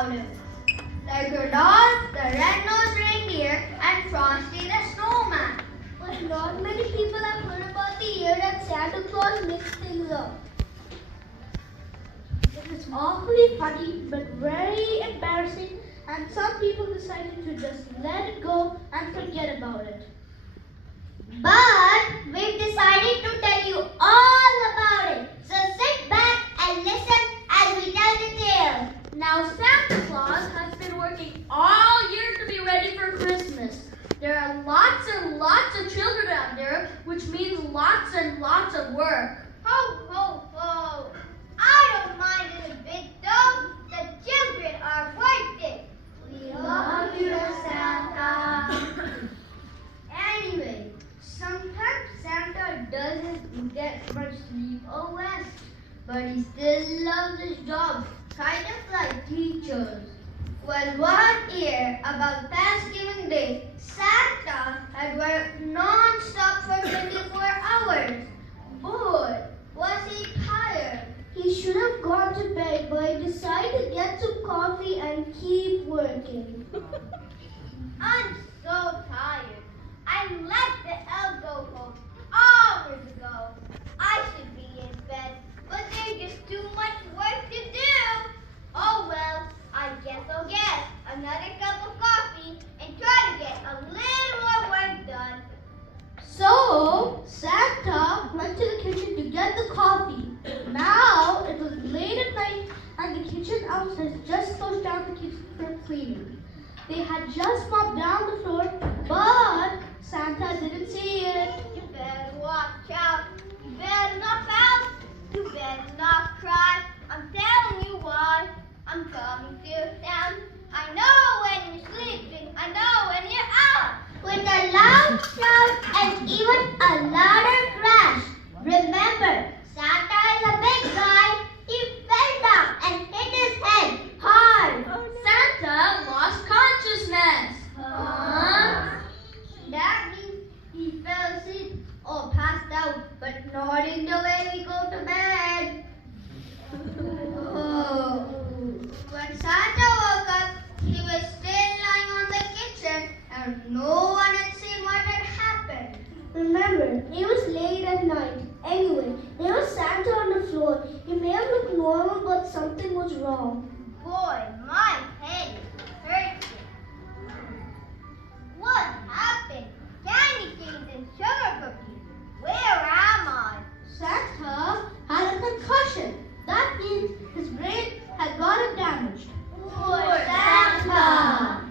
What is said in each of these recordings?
about him. Like Rudolph, the red-nosed reindeer, and Frosty the snowman. But not many people have heard about the year that Santa Claus mixed things up. It was awfully funny, but very embarrassing, and some people decided to just let it go and forget about it. But we've decided to tell you all about it. So sit back and listen as we tell the tale. Now, Santa Claus has been working all year to be ready for Christmas. There are lots and lots of children out there, which means lots and lots of work. Ho, ho, ho. I don't mind it a bit though. The children are worth it. We love you, Santa. Anyway, sometimes Santa doesn't get much sleep or rest, but he still loves his job, kind of like teachers. Well, one year, about Thanksgiving Day, Santa had worked non-stop for 24 hours. Boy, was he tired. He should have gone to bed, but he decided to get some coffee and keep working. I'm so tired. I let the elf go home hours ago. I should be in bed, but there's just too much work to do. Oh well, I guess I'll get another cup of coffee and try to get a little more work done. So, Santa went to the kitchen to get the coffee. Now, it was late at night and the kitchen outside just closed down to keep for cleaning. They had just mopped down the floor, but Santa didn't see it. You better watch out. You better not pout. You better not cry. I'm telling you why. I'm coming to town. I know when you're sleeping. I know when you're out. With a loud shout and even a louder crash. Remember, Santa is a big guy. He fell down and hit his head hard. Santa lost consciousness. Huh? That means he fell asleep or passed out, but not in the way we go to bed. Oh. When Santa woke up, he was still lying on the kitchen and no one had seen what had happened. Remember, it was late at night. Anyway, there was Santa on the floor. He may have looked normal, but something was wrong. Boy, my head is hurting. What happened? Candy canes and sugar cookies. Where am I? Santa had a concussion. That means his brain had gotten damaged. Poor Santa.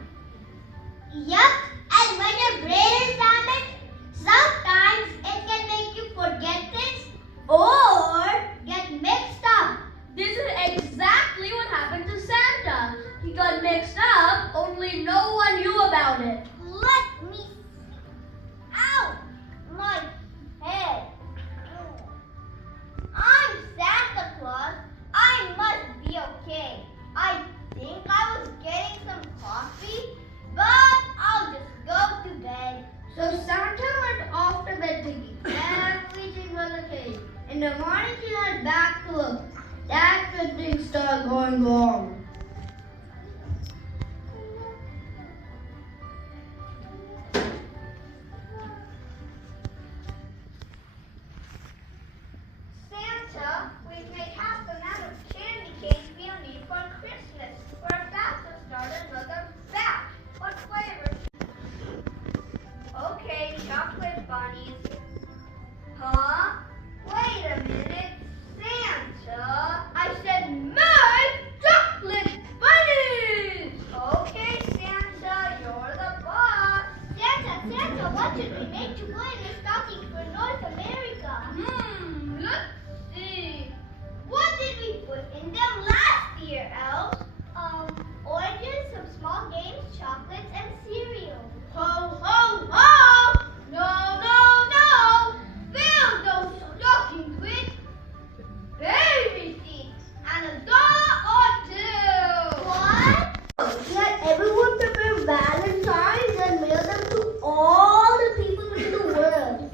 Yup, and when your brain is damaged, sometimes it can make you forget things or get mixed up. This is exactly what happened to Santa. He got mixed up, only no one knew about it. Let me see. Ow! My head. I'm Santa Claus. I must be okay. I think I was getting some coffee, but I'll just go to bed. So Santa went off to bed thinking everything was okay. In the morning he went back to work. That's when things started going wrong. Santa, we've made half the amount of candy canes we'll need for Christmas. We're about to start another batch. What flavor? Okay, chocolate bunnies. Huh? Wait a minute. Santa, I said my chocolate bunnies! Okay, Santa, you're the boss. Santa, what should we make to put in the stocking for North America? Let's see. What did we put in them last year, elves? Oranges, some small games, chocolates, and cereal. Ho, ho, ho! No, no, no! Fill those stockings with baby seats and a doll or two. What? Let everyone prepare Valentines and mail them to all the people in the world.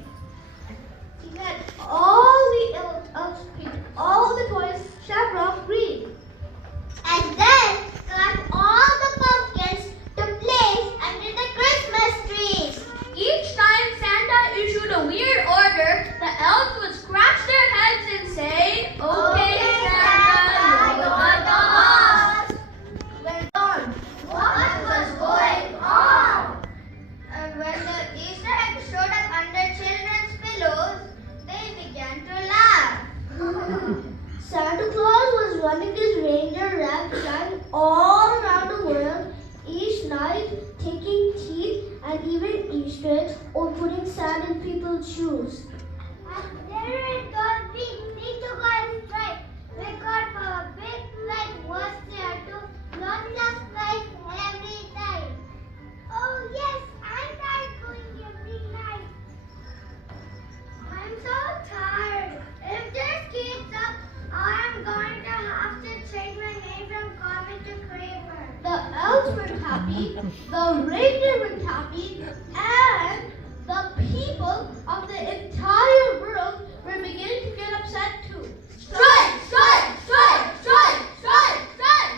Let all the elves pick all the toys Shamrock green. And then collect the people choose. There it got big. Need to go and strike. We got for a big flight was there too. Lots of flights every time. Oh yes, I'm going every night. I'm so tired. If this keeps up, I'm going to have to change my name from Comet to Kramer. The elves were happy, the reindeer were happy, and the people of the entire world were beginning to get upset too. Strike! Strike! Strike! Strike! Strike! Strike!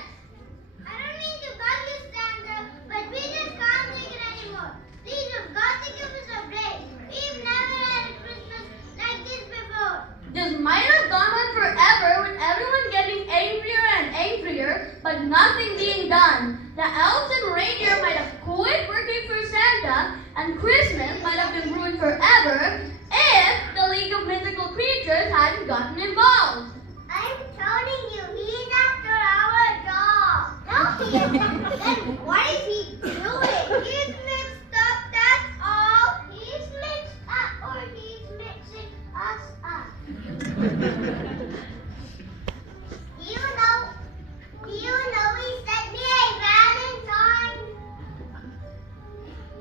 I don't mean to bug you, Sandra, but we just can't take it anymore. Please, you've got to give us a break. We've never had a Christmas like this before. This might have gone on forever with everyone getting angrier and angrier, but nothing being done. The elves and reindeer might have quit working for Santa, and Christmas might have been ruined forever if the League of Mythical Creatures hadn't gotten involved. I'm telling you, he's after our dog. No, he isn't. Then what is he doing? He's mixed up, that's all. He's mixed up or he's mixing us up. You know he sent me a Valentine.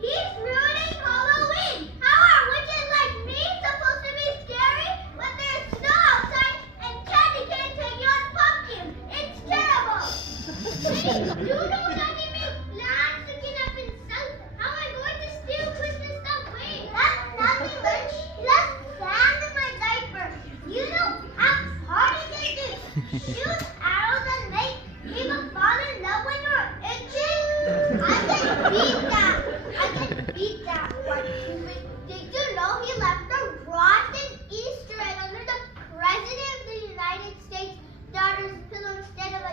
He's ruining Halloween. How are witches like me supposed to be scary when there's snow outside and candy can't take you on pumpkin? It's terrible. Please, do not give me plans to get up in south. How am I going to steal Christmas stuff? Wait, that's nothing, Lynch. Left sand in my diaper. You know how hard it is to shoot arrows and make people fall in love when you're itching? I can beat that one. Did you know he left a rotten Easter egg under the President of the United States' daughter's pillow instead of $1?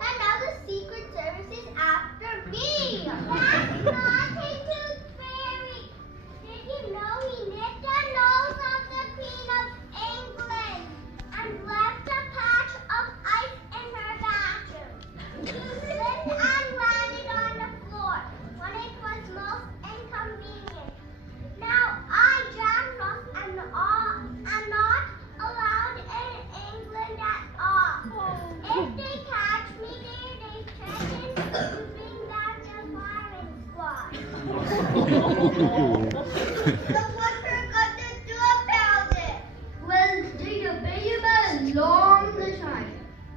And now the Secret Service is after me. That's not a tooth fairy. Did you know he nicked the nose of the Queen of England and left a patch of ice in her bathroom? He slipped and landed on the floor when it was most inconvenient. Now I, Jack Frost, am not allowed in England at all. If they catch me there, they threaten to bring back the firing squad. So what's her got to do about it? Well, they debated about a long time.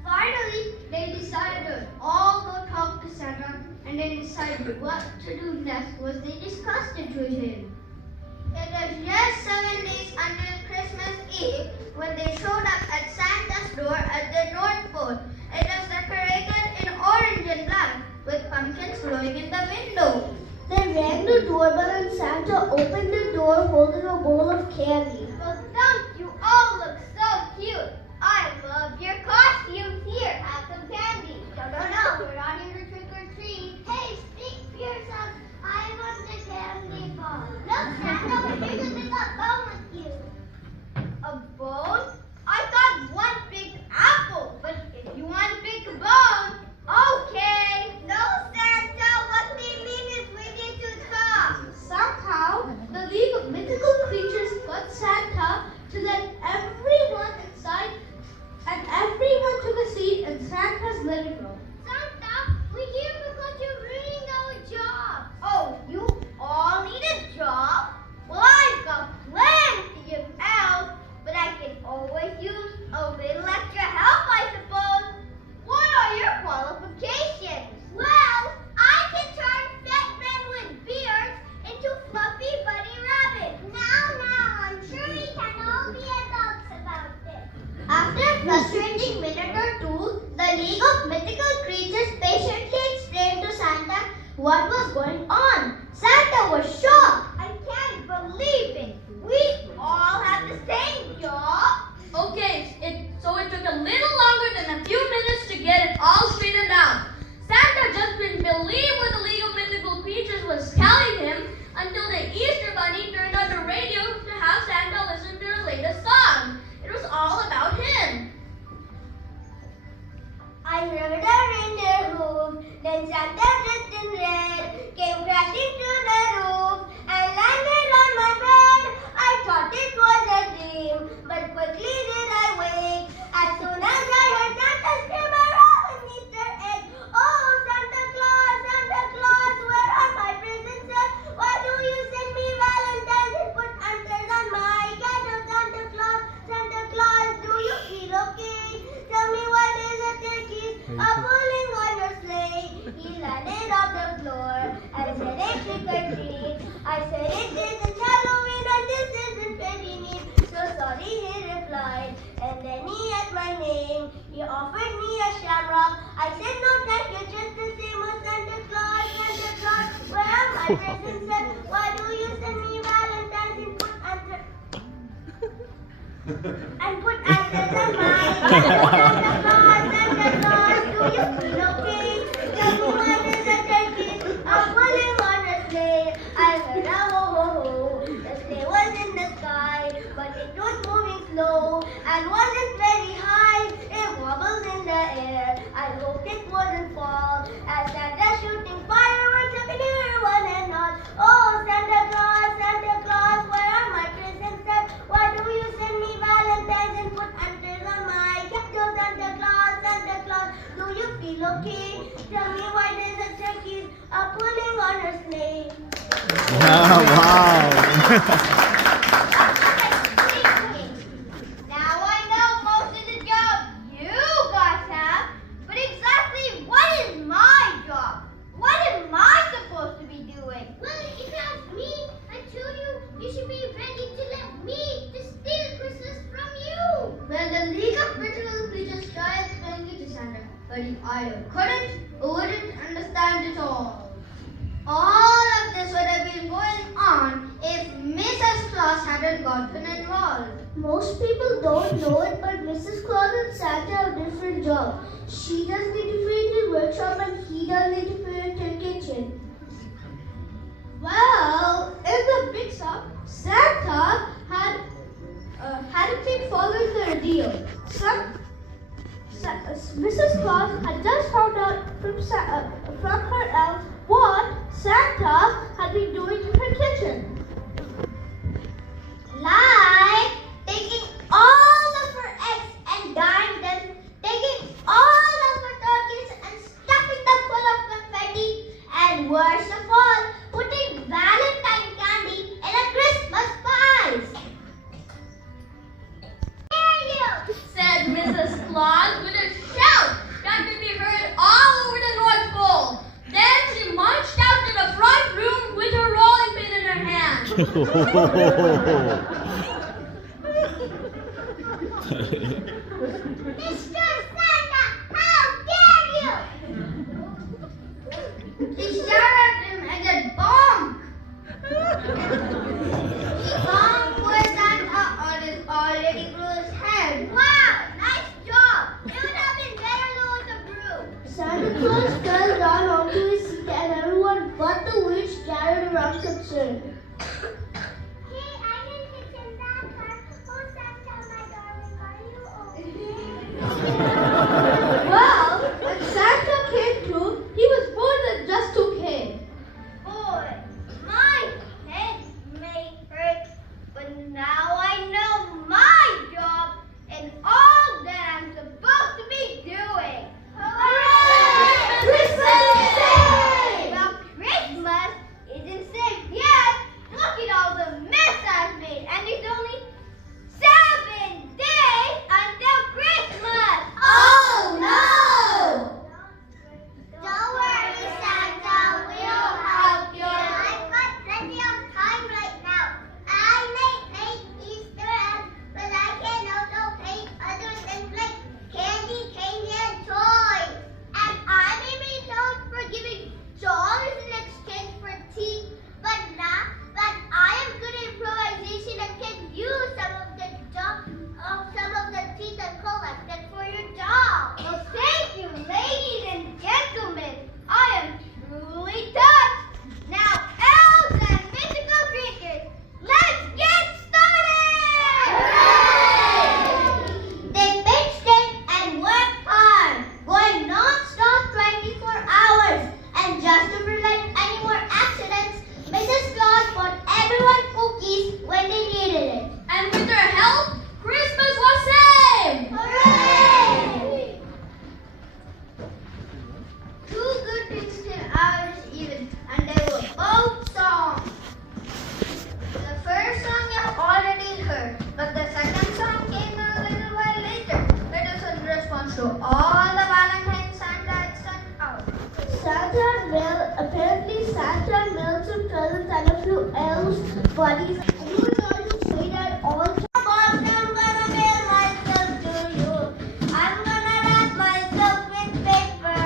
Finally, they decided to all go talk to Santa, and they decided what to do next was they discussed it with him. It was just 7 days until Christmas Eve when they showed up at Santa's door at the North Pole. It was decorated in orange and black with pumpkins glowing in the window. They rang the doorbell and Santa opened the door holding a bowl of candy. Well, don't you all look so cute? I love your costumes. Here, have some candy. No, we're not here to trick or treat. Hey, speak for yourself. I want the candy bar. Look, Santa, we're here to pick a bone with you. A bone? I thought one big apple, but if you want a big bone, okay. No, Santa, what we mean is we need to talk. Somehow, the League of Mythical Creatures got Santa to let everyone inside, and everyone took a seat in Santa's living room. Santa, we're here because you're ruining our job. Oh, you all need a job? Well, I've got plenty to give out, but I can always use a little extra help, I suppose. What are your qualifications? Well, I can turn fat men with beards into fluffy bunny rabbits. Now, I'm sure we can all be adults about this. After a frustrating minute or two, the League of Mythical Creatures patiently explained to Santa what was going on. Santa was shocked. I can't believe it. We all have the same job. Okay, so it took a little longer than a few minutes to get it all straightened out. Santa just couldn't believe what the League of Mythical Creatures was telling him until the Easter Bunny turned on the radio to have Santa listen to the latest song. It was all about him. I heard a reindeer hoof, then Santa dressed in red came said, no, Dad, you're just the same as Santa Claus, Santa Claus. Where are my presents? Said, why do you send me Valentine's and put under on mine? Santa Claus, Santa Claus, do you feel okay? Tell me why there's a turkey pulling on a sleigh. I heard a ho ho ho. The sleigh was in the sky, but it was moving slow and wasn't very high. It wobbled in the air. I hoped it wouldn't fall as Santa shooting fireworks up in the air one and all. Oh, Santa Claus, where are my presents? At? Why do you send me Valentine's and put antlers on my captor? Santa Claus, do you feel okay? Tell me why there's a turkey pulling on her sleigh. Wow. Now I know most of the job you guys have, but exactly what is my job? What am I supposed to be doing? Well, if you ask me, I told you should be ready to let me to steal Christmas from you. Well, the League of Mythical Creatures tried explaining it to Santa, but he either couldn't or wouldn't understand it all. All of this would have been going on if Mrs. Claus hadn't gotten involved. Most people don't know it, but Mrs. Claus and Santa have different jobs. She does need to feed the workshop and he does need to feed the kitchen. Well, in the mix-up, Santa hadn't been following the deal. Mrs. Claus had just found out from her elf what Santa had been doing in her kitchen. Like taking all of her eggs and dyeing them, taking all of her turkeys and stuffing them full of confetti, and worst of all, putting Valentine candy in a Christmas pies. Hear you, Said Mrs. Claus with a shout that could be heard all over the North Pole. Then she marched out to the front room with her rolling pin in her hand. Mr. Santa, how dare you! She shouted at him and said, "Bomb!" He bombed poor Santa on his already bruised head. Wow, nice job! It would have been better though with a broom. Santa Claus fell down onto his seat and everyone but the witch gathered around concerned. Hey, I didn't hit him that hard. Oh, Santa, my darling, are you okay? Well, when Santa came to, he was more than just okay. Boy, my head may hurt, but now I know my job and all that I'm supposed to be doing. Hooray! Christmas Day! Well, Christmas isn't safe yet. Look at all the mess I've made, and it's only 7 days until Christmas. Oh no! Don't worry, Santa, we'll help you. I've got plenty of time right now. I may paint Easter eggs, but I can also paint other things like candy, and toys. And I may be known for giving dollars in exchange for tea, but I am good at improvisation and can use some of the tea that collected for your doll. Well, thank you, ladies and gentlemen. I am truly touched. Now, elves and mythical creatures, let's get started! They pitched in and worked hard, going non-stop 24 hours. And just to prevent any more accidents, Mrs. Claus bought everyone cookies when they needed it. And with their help, Christmas was saved. Hooray! 2 good things till hours even, and they were both songs. The first song you have already heard, but the second song came a little while later. It is in response to all the Valentine's Santa had sent out. Apparently Santa mailed some presents and a few elves' buddies. And he was going to say that all Boss, I'm gonna mail myself to you. I'm gonna wrap myself with paper.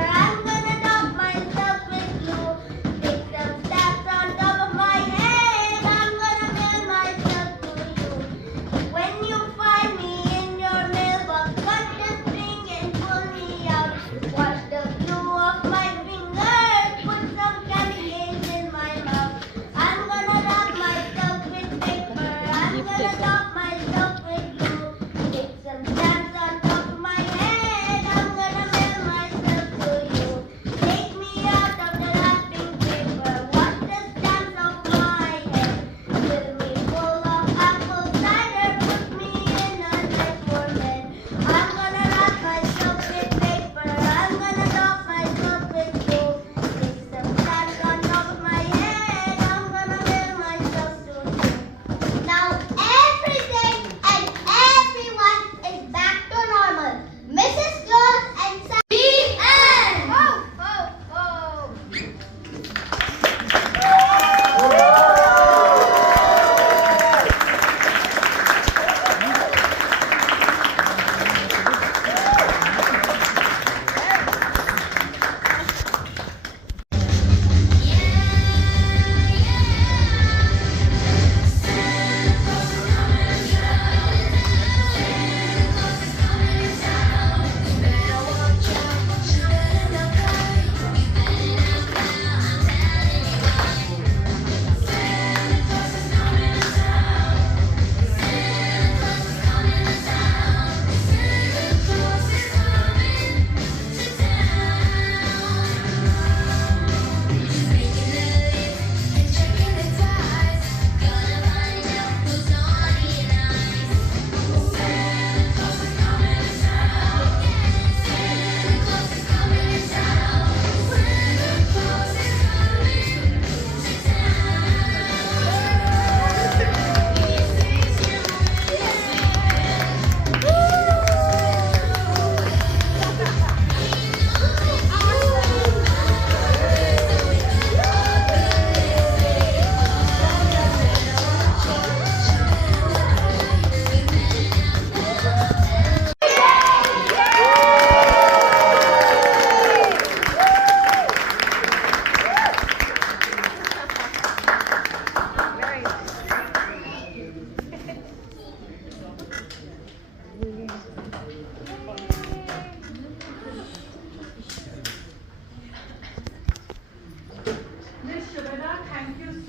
Rebecca, thank you